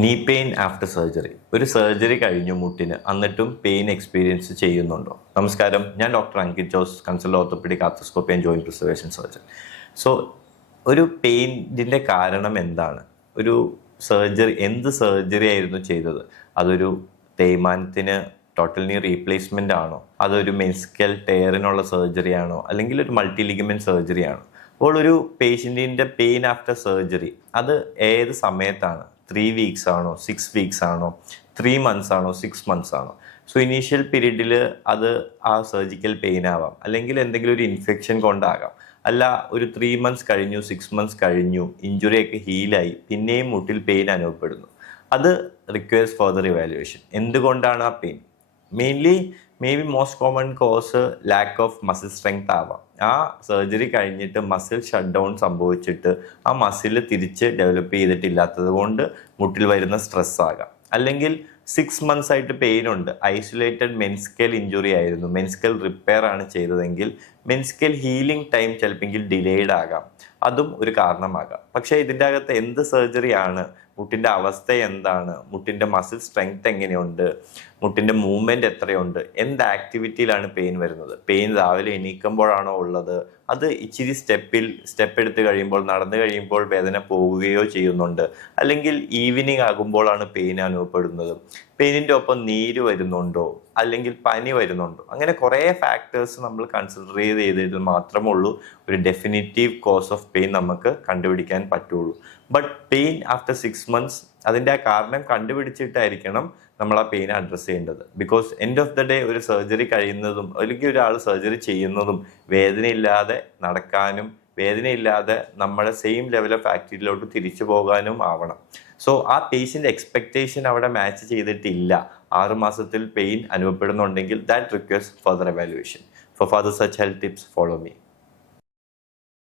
നീ pain after surgery. ഒരു surgery കഴിഞ്ഞു മുട്ടിന്, എന്നിട്ടും പെയിൻ എക്സ്പീരിയൻസ് ചെയ്യുന്നുണ്ടോ? നമസ്കാരം, ഞാൻ doctor Ankit Jose, consult orthopaedic arthroscopy and joint preservation surgeon. So ഒരു പെയിൻ്റെ കാരണം എന്താണ്? ഒരു സർജറി, എന്ത് സർജറി ആയിരുന്നു ചെയ്തത്? അതൊരു തേയ്മാനത്തിന് ടോട്ടൽ നീ റീപ്ലേസ്മെൻ്റ് ആണോ? അതൊരു മെനിസ്കൽ ടയറിനുള്ള സർജറി ആണോ? അല്ലെങ്കിൽ ഒരു മൾട്ടി ലിഗമെന്റ് സർജറി ആണോ? അപ്പോൾ ഒരു പേഷ്യൻറ്റിൻ്റെ പെയിൻ ആഫ്റ്റർ സർജറി അത് ഏത് സമയത്താണ്? 3 വീക്സ് ആണോ, 6 വീക്സ് ആണോ, 3 മന്ത്സ് ആണോ, 6 മന്ത്സ് ആണോ? സോ ഇനീഷ്യൽ പീരീഡിൽ അത് ആ സർജിക്കൽ പെയിൻ ആവാം, അല്ലെങ്കിൽ എന്തെങ്കിലും ഒരു ഇൻഫെക്ഷൻ കൊണ്ടാകാം. അല്ല, ഒരു 3 മന്ത്സ് കഴിഞ്ഞു, 6 മന്ത്സ് കഴിഞ്ഞു, ഇഞ്ചുറിയൊക്കെ ഹീലായി, പിന്നെയും മുട്ടിൽ പെയിൻ അനുഭവപ്പെടുന്നു. അത് റിക്വയർസ് ഫർദർ ഇവാലുവേഷൻ. എന്തുകൊണ്ടാണ് ആ pain? Mainly may be most common cause lack of muscle strength ആവാം. ആ സർജറി കഴിഞ്ഞിട്ട് മസിൽ ഷട്ട് ഡൗൺ സംഭവിച്ചിട്ട് ആ മസിൽ തിരിച്ച് ഡെവലപ്പ് ചെയ്തിട്ടില്ലാത്തത് കൊണ്ട് മുട്ടിൽ വരുന്ന സ്ട്രെസ് ആകാം. അല്ലെങ്കിൽ 6 മന്ത്സ് ആയിട്ട് പെയിൻ ഉണ്ട്, ഐസൊലേറ്റഡ് മെനിസ്കൽ ഇഞ്ചുറി ആയിരുന്നു, മെനിസ്കൽ റിപ്പയർ ആണ് ചെയ്തതെങ്കിൽ മെനിസ്കൽ ഹീലിംഗ് ടൈം ചിലപ്പോൾ ഡിലേഡ് ആകാം, അതും ഒരു കാരണമാകാം. പക്ഷേ ഇതിൻ്റെ അകത്ത് എന്ത് സർജറി ആണ്, മുട്ടിൻ്റെ അവസ്ഥ എന്താണ്, മുട്ടിൻ്റെ മസിൽ സ്ട്രെങ്ത് എങ്ങനെയുണ്ട്, മുട്ടിൻ്റെ മൂവ്മെൻറ്റ് എത്രയുണ്ട്, എന്ത് ആക്ടിവിറ്റിയിലാണ് പെയിൻ വരുന്നത്, പെയിൻ രാവിലെ എണീക്കുമ്പോഴാണോ ഉള്ളത്, അത് ഇച്ചിരി സ്റ്റെപ്പ് എടുത്ത് കഴിയുമ്പോൾ, നടന്നു കഴിയുമ്പോൾ വേദന പോവുകയോ ചെയ്യുന്നുണ്ട്, അല്ലെങ്കിൽ ഈവനിങ് ആകുമ്പോഴാണ് പെയിൻ അനുഭവപ്പെടുന്നത്, പെയിനിൻ്റെ ഒപ്പം നീര് വരുന്നുണ്ടോ, അല്ലെങ്കിൽ പനി വരുന്നുണ്ടോ, അങ്ങനെ കുറേ ഫാക്ടേഴ്സ് നമ്മൾ കൺസിഡർ ചെയ്തിട്ട് മാത്രമേ ഉള്ളൂ ഒരു ഡെഫിനിറ്റീവ് കോസ് ഓഫ് പെയിൻ നമുക്ക് കണ്ടുപിടിക്കാൻ പറ്റുള്ളൂ. ബട്ട് പെയിൻ ആഫ്റ്റർ 6 മന്ത്സ് അതിൻ്റെ ആ കാരണം കണ്ടുപിടിച്ചിട്ടായിരിക്കണം നമ്മൾ ആ പെയിൻ അഡ്രസ്സ് ചെയ്യേണ്ടത്. Because end of the day ഒരു സർജറി കഴിയുന്നതും അല്ലെങ്കിൽ ഒരാൾ സർജറി ചെയ്യുന്നതും വേദനയില്ലാതെ നടക്കാനും വേദനയില്ലാതെ നമ്മുടെ സെയിം ലെവൽ ഓഫ് ആക്ടിവിറ്റിയിലോട്ട് തിരിച്ചു പോകാനും ആവണം. സോ ആ പേഷ്യൻ്റ് എക്സ്പെക്റ്റേഷൻ അവിടെ മാച്ച് ചെയ്തിട്ടില്ല, 6 മാസത്തിൽ പെയിൻ അനുഭവപ്പെടുന്നുണ്ടെങ്കിൽ that requires further evaluation. For further such health tips follow me.